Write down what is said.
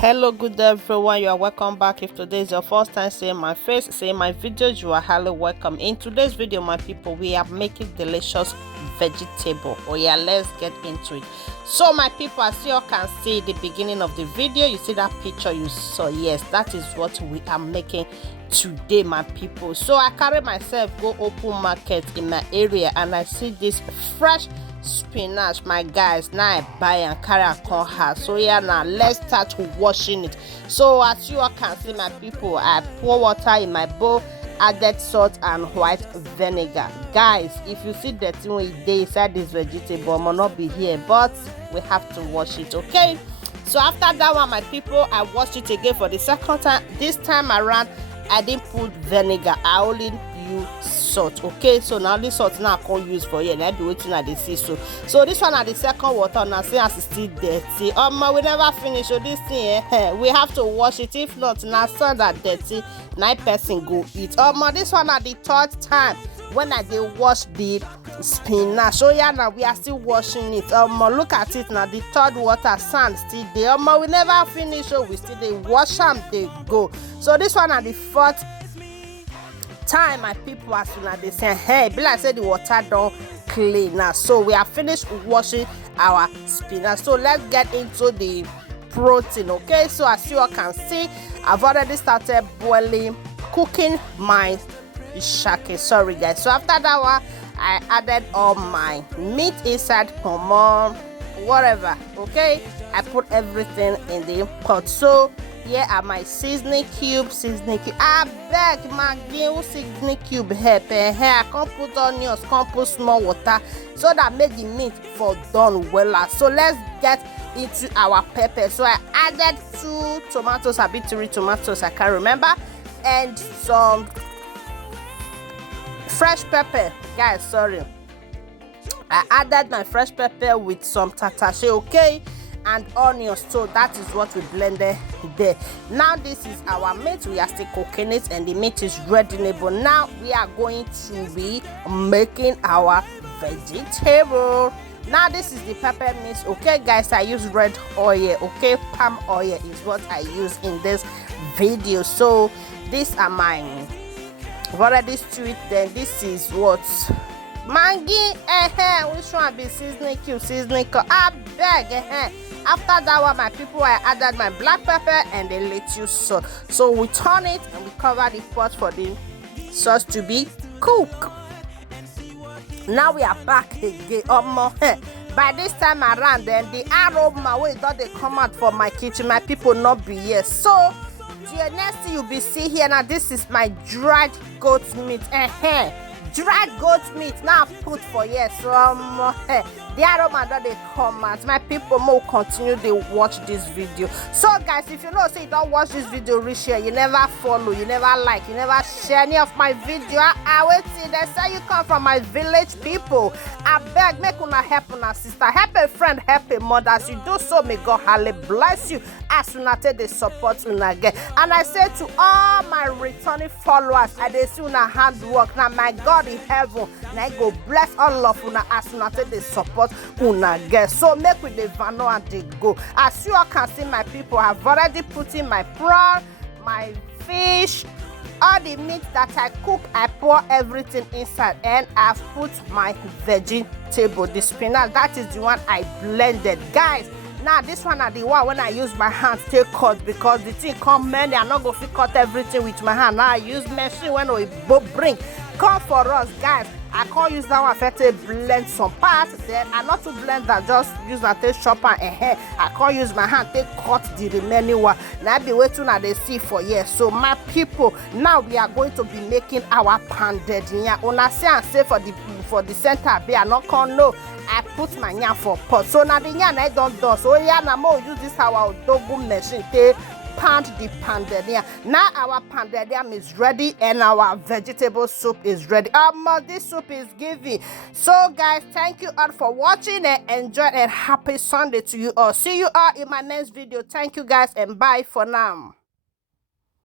Hello, good day everyone. You are welcome back. If today is your first time seeing my face, seeing my videos, you are highly welcome. In today's video, my people, we are making delicious vegetable. Oh yeah, let's get into it. So my people, as you all can see the beginning of the video, you see that picture you saw. Yes, that is what we are making today, my people. So I carry myself go open market in my area and I see this fresh spinach, my guys. Now I buy and carry and come house. So yeah, now let's start washing it. So as you all can see, my people, I pour water in my bowl, added salt and white vinegar. Guys, if you see the thing with dey inside this vegetable, I will not be here, but we have to wash it. Okay, so after that one, my people, I washed it again for the second time. This time around I didn't put vinegar, I only use salt. Okay, so now this salt now I can't use for here. Let be waiting at the see. So this one at the second water now, see as it's still dirty. We never finish. So this thing we have to wash it. If not, now sand that dirty, now person go eat. This one at the third time when I did wash the spinach. So yeah, now we are still washing it. Look at it now, the third water sand still there. We never finish, so we still they wash them, they go. So this one at the fourth time, my people, as soon as they say, hey, be like say the water don't clean now. So we are finished washing our spinach. So let's get into the protein. Okay, so as you all can see, I've already started cooking my shake. Sorry guys. So after that one, I added all my meat inside, whatever. Okay, I put everything in the pot. So here are my seasoning cube. I beg my girl, seasoning cube help. I can't put onions, can't put small water, so that make the meat for done well. So let's get into our pepper. So I added 2 tomatoes, a bit 3 tomatoes, I can't remember, and some fresh pepper. Guys, sorry, I added my fresh pepper with some tatashe, okay, and onions. So that is what we blended there. Now this is our meat. We are still cooking it and the meat is readable. Now we are going to be making our vegetable. Now this is the pepper mix. Okay guys, I use red oil. Okay, palm oil is what I use in this video. So these are mine. I've already stewed. Then this is what Maggi, which one be seasoning cube, I beg, After that one, my people, I added my black pepper and the lettuce sauce. So we turn it and we cover the pot for the sauce to be cooked. Now we are back again. By this time around, then the aroma wey don dey come out for my kitchen, my people not be here. So the next thing you be see here now, this is my dried goat meat. Dried goat meat now put for here. So the aroma that they come out, my people more continue they watch this video. So guys, if you know say you don't watch this video reach here, you never follow, you never like, you never share any of my video, I wait till they say you come from my village people. I beg, make una help una sister, help a friend, help a mother. As you do so, may God highly bless you as una take the support una get. And I say to all my returning followers, I dey see una hard work. Now my God in heaven, now go bless all of una as una take the support una get. So make with the vano and they go. As you all can see, my people, I've already put in my prawn, my fish, all the meat that I cook. I pour everything inside and I've put my vegetable, the spinach. That is the one I blended, guys. Now this one are the one when I use my hand take cut, because the thing come many, I'm not going to cut everything with my hand. Now I use machine when we bring come for us, guys. I can't use that one to blend some parts. Then I not to blend that, just use that take chop and I can't use my hand take cut the remaining one. Now I be waiting at the see for years. So my people, now we are going to be making our pounded yam. Una say and say for the center be I not can know. I put my yam for pot. So now the yam I don't do. So yeah, now more use this our double machine to pound the pounded yam. Now our pounded yam is ready and our vegetable soup is ready. This soup is giving. So guys, thank you all for watching and enjoy, and happy Sunday to you all. See you all in my next video. Thank you guys and bye for now.